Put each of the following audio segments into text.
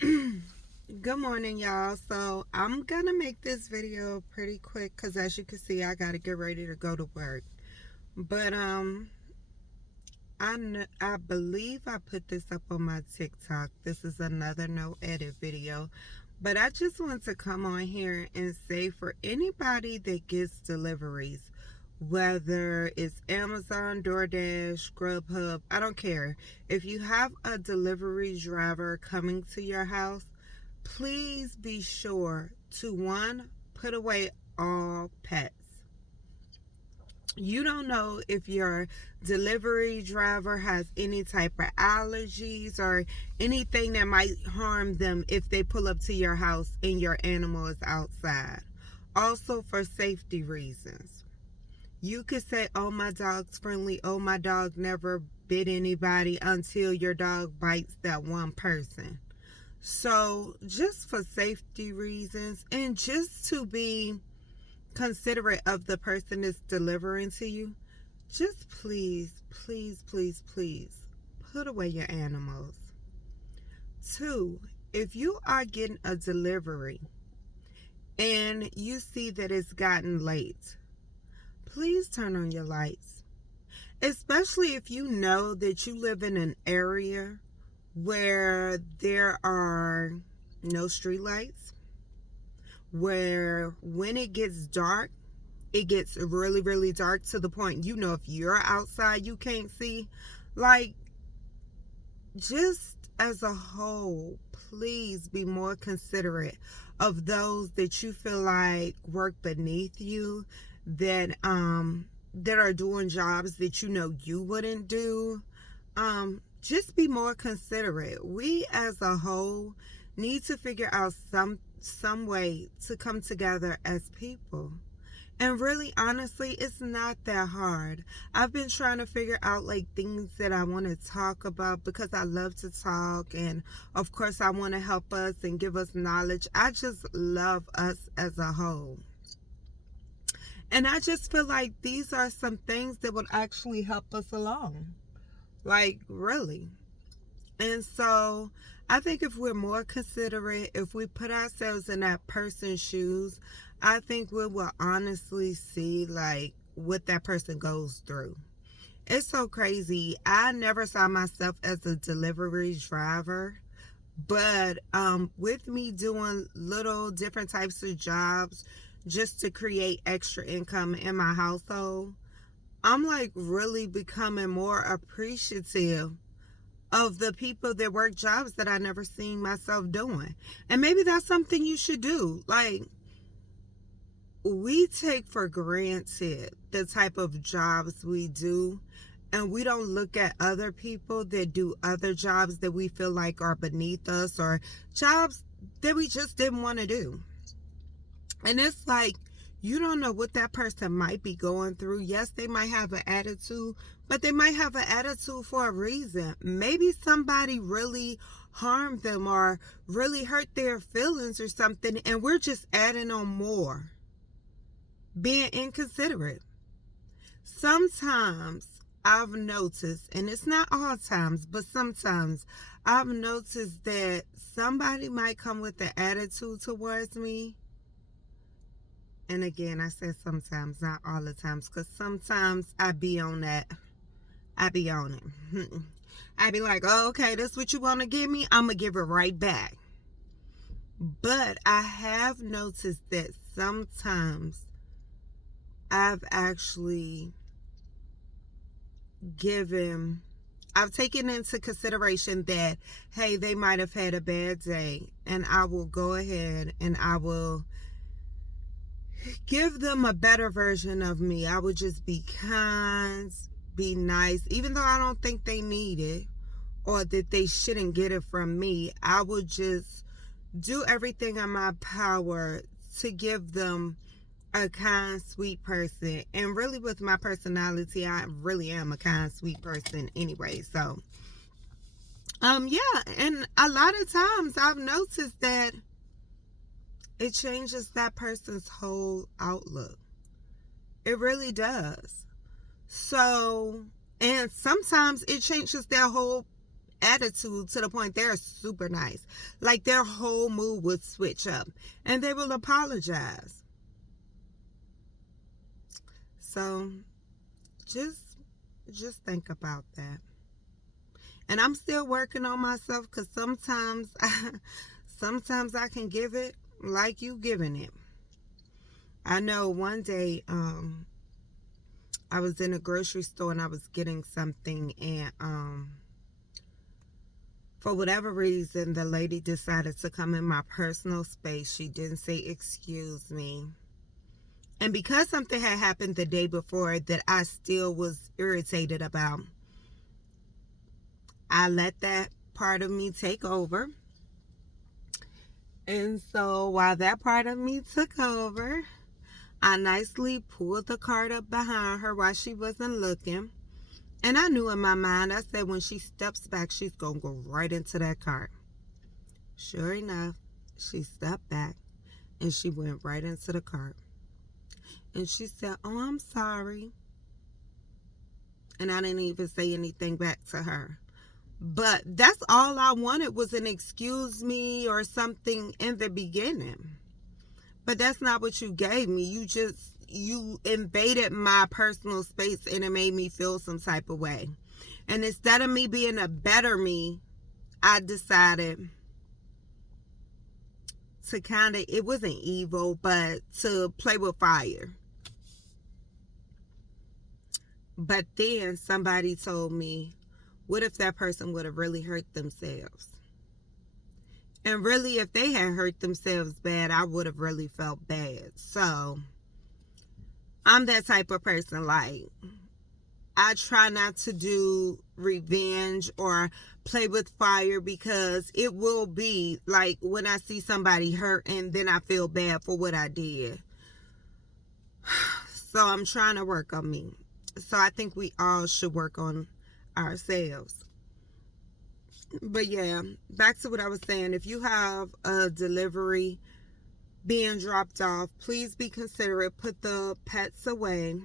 Good morning, y'all. So I'm gonna make this video pretty quick because, as you can see, I gotta get ready to go to work. But I believe I put this up on my TikTok. This is another no edit video, but I just want to come on here and say, for anybody that gets deliveries, whether it's Amazon, DoorDash, Grubhub, I don't care. If you have a delivery driver coming to your house, please be sure to, one, put away all pets. You don't know if your delivery driver has any type of allergies or anything that might harm them if they pull up to your house and your animal is outside. Also, for safety reasons, you could say, oh, my dog's friendly, oh, my dog never bit anybody, until your dog bites that one person. So, just for safety reasons and just to be considerate of the person that's delivering to you, just please, please, please, please put away your animals. Two, if you are getting a delivery and you see that it's gotten late, please turn on your lights. Especially if you know that you live in an area where there are no street lights, where when it gets dark, it gets really, really dark to the point, if you're outside, you can't see. Like, just as a whole, please be more considerate of those that you feel like work beneath you, that are doing jobs that you wouldn't do. Just be more considerate. We as a whole need to figure out some way to come together as people. And really, honestly, it's not that hard. I've been trying to figure out things that I want to talk about because I love to talk, and of course I want to help us and give us knowledge. I just love us as a whole. And I just feel like these are some things that would actually help us along. Like, really. And so I think if we're more considerate, if we put ourselves in that person's shoes, I think we will honestly see what that person goes through. It's so crazy. I never saw myself as a delivery driver, but with me doing little different types of jobs just to create extra income in my household, I'm really becoming more appreciative of the people that work jobs that I never seen myself doing. And maybe that's something you should do. We take for granted the type of jobs we do, and we don't look at other people that do other jobs that we feel like are beneath us, or jobs that we just didn't want to do. And it's you don't know what that person might be going through. Yes, they might have an attitude, but they might have an attitude for a reason. Maybe somebody really harmed them or really hurt their feelings or something, and we're just adding on more, being inconsiderate. Sometimes I've noticed, and it's not all times, but sometimes I've noticed that somebody might come with an attitude towards me. And again, I said sometimes, not all the times, because sometimes I be on that. I be on it. I be like, oh, okay, that's what you want to give me? I'm going to give it right back. But I have noticed that sometimes I've actually I've taken into consideration that, hey, they might have had a bad day, and I will go ahead and I will give them a better version of me. I would just be kind, be nice, even though I don't think they need it or that they shouldn't get it from me. I would just do everything in my power to give them a kind, sweet person. And really, with my personality, I really am a kind, sweet person anyway. So, yeah. And a lot of times I've noticed that it changes that person's whole outlook. It really does. So, and sometimes it changes their whole attitude to the point they're super nice. Like their whole mood would switch up and they will apologize. So just think about that. And I'm still working on myself because sometimes I can give it like you giving it. I know one day I was in a grocery store and I was getting something, and for whatever reason the lady decided to come in my personal space. She didn't say excuse me. And because something had happened the day before that I still was irritated about, I let that part of me take over. And so while that part of me took over, I nicely pulled the cart up behind her while she wasn't looking. And I knew in my mind, I said, when she steps back, she's going to go right into that cart. Sure enough, she stepped back and she went right into the cart. And she said, "Oh, I'm sorry." And I didn't even say anything back to her. But that's all I wanted, was an excuse me or something in the beginning. But that's not what you gave me. You invaded my personal space and it made me feel some type of way. And instead of me being a better me, I decided to it wasn't evil, but to play with fire. But then somebody told me, what if that person would have really hurt themselves? And really, if they had hurt themselves bad, I would have really felt bad. So I'm that type of person. Like, I try not to do revenge or play with fire, because it will be like when I see somebody hurt and then I feel bad for what I did. So I'm trying to work on me. So I think we all should work on ourselves. But yeah, back to what I was saying. If you have a delivery being dropped off, please be considerate. Put the pets away.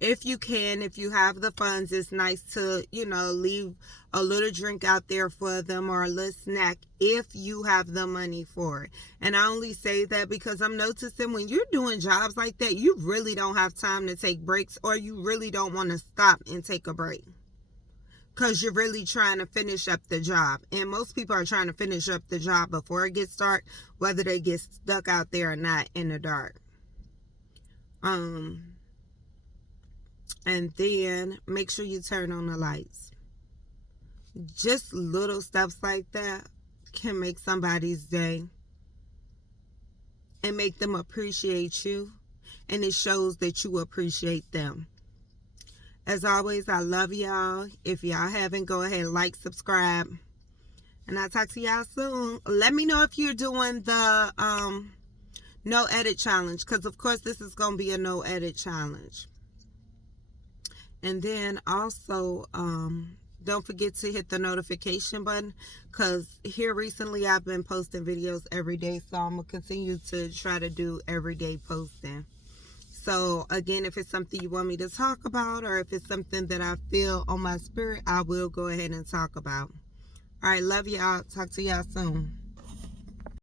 If you can, if you have the funds, it's nice to, leave a little drink out there for them or a little snack if you have the money for it. And I only say that because I'm noticing when you're doing jobs like that, you really don't have time to take breaks, or you really don't want to stop and take a break, because you're really trying to finish up the job. And most people are trying to finish up the job before it gets dark, whether they get stuck out there or not in the dark. And then make sure you turn on the lights. Just little steps like that can make somebody's day and make them appreciate you. And it shows that you appreciate them. As always, I love y'all. If y'all haven't, go ahead and like, subscribe. And I'll talk to y'all soon. Let me know if you're doing the no edit challenge, because of course this is going to be a no edit challenge. And then also, don't forget to hit the notification button, because here recently I've been posting videos every day. So I'm going to continue to try to do everyday posting. So again, if it's something you want me to talk about, or if it's something that I feel on my spirit, I will go ahead and talk about. All right, love y'all. Talk to y'all soon.